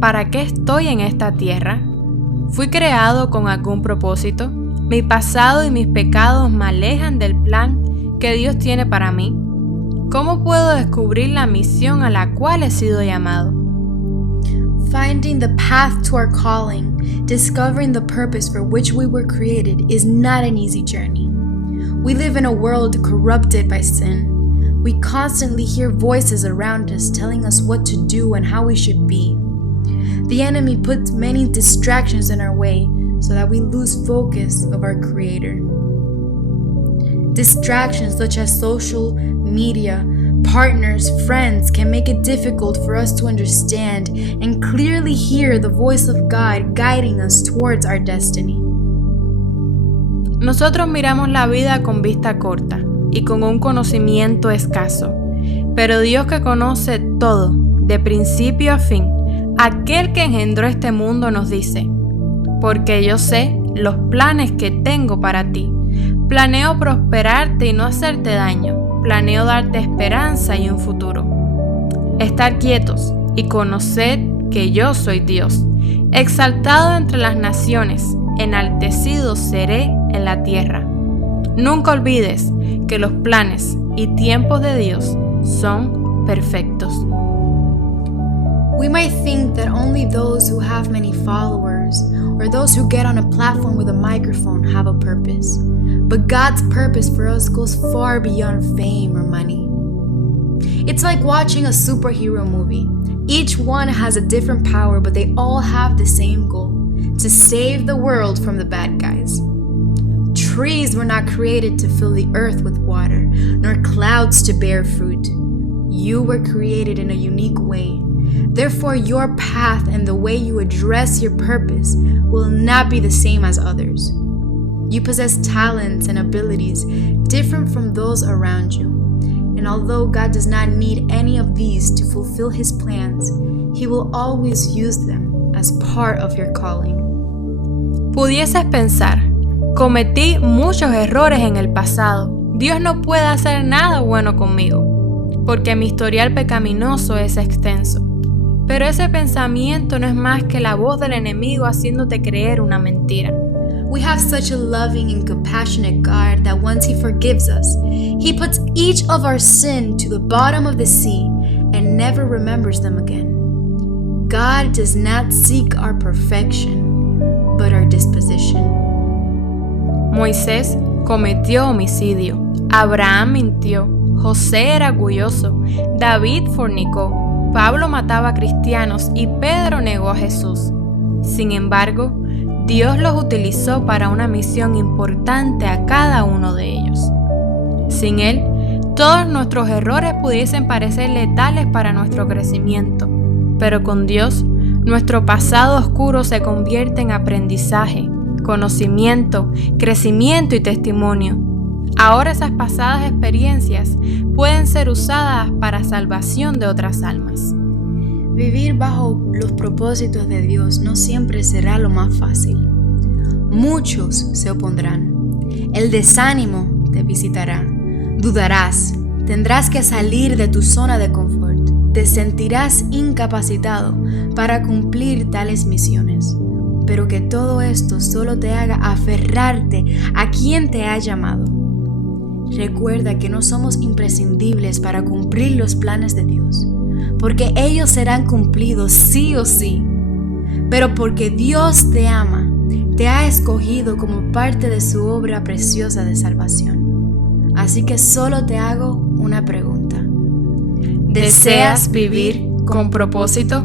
¿para qué estoy en esta tierra? ¿Fui creado con algún propósito? ¿Mi pasado y mis pecados me alejan del plan que Dios tiene para mí? ¿Cómo puedo descubrir la misión a la cual he sido llamado? Finding the path to our calling, discovering the purpose for which we were created, is not an easy journey. We live in a world corrupted by sin. We constantly hear voices around us telling us what to do and how we should be. The enemy puts many distractions in our way so that we lose focus of our Creator. Distractions such as social media, partners, friends can make it difficult for us to understand and clearly hear the voice of God guiding us towards our destiny. Nosotros miramos la vida con vista corta y con un conocimiento escaso, pero Dios que conoce todo, de principio a fin, aquel que engendró este mundo nos dice: porque yo sé los planes que tengo para ti. Planeo prosperarte y no hacerte daño. Planeo darte esperanza y un futuro. Estar quietos y conoced que yo soy Dios. Exaltado entre las naciones, enaltecido seré en la tierra. Nunca olvides que los planes y tiempos de Dios son perfectos. We might think that only those who have many followers or those who get on a platform with a microphone have a purpose. But God's purpose for us goes far beyond fame or money. It's like watching a superhero movie. Each one has a different power, but they all have the same goal: to save the world from the bad guys. Trees were not created to fill the earth with water, nor clouds to bear fruit. You were created in a unique way. Therefore, your path and the way you address your purpose will not be the same as others. You possess talents and abilities different from those around you. And although God does not need any of these to fulfill His plans, He will always use them as part of your calling. Pudieses pensar: cometí muchos errores en el pasado. Dios no puede hacer nada bueno conmigo, porque mi historial pecaminoso es extenso. Pero ese pensamiento no es más que la voz del enemigo haciéndote creer una mentira. We have such a loving and compassionate God that once He forgives us, He puts each of our sin to the bottom of the sea and never remembers them again. God does not seek our perfection, but our disposition. Moisés cometió homicidio, Abraham mintió, José era orgulloso, David fornicó, Pablo mataba a cristianos y Pedro negó a Jesús. Sin embargo, Dios los utilizó para una misión importante a cada uno de ellos. Sin Él, todos nuestros errores pudiesen parecer letales para nuestro crecimiento, pero con Dios, nuestro pasado oscuro se convierte en aprendizaje, conocimiento, crecimiento y testimonio. Ahora esas pasadas experiencias pueden ser usadas para salvación de otras almas. Vivir bajo los propósitos de Dios no siempre será lo más fácil. Muchos se opondrán. El desánimo te visitará. Dudarás. Tendrás que salir de tu zona de confort. Te sentirás incapacitado para cumplir tales misiones. Pero que todo esto solo te haga aferrarte a quien te ha llamado. Recuerda que no somos imprescindibles para cumplir los planes de Dios, porque ellos serán cumplidos sí o sí. Pero porque Dios te ama, te ha escogido como parte de su obra preciosa de salvación. Así que solo te hago una pregunta. ¿Deseas vivir con propósito?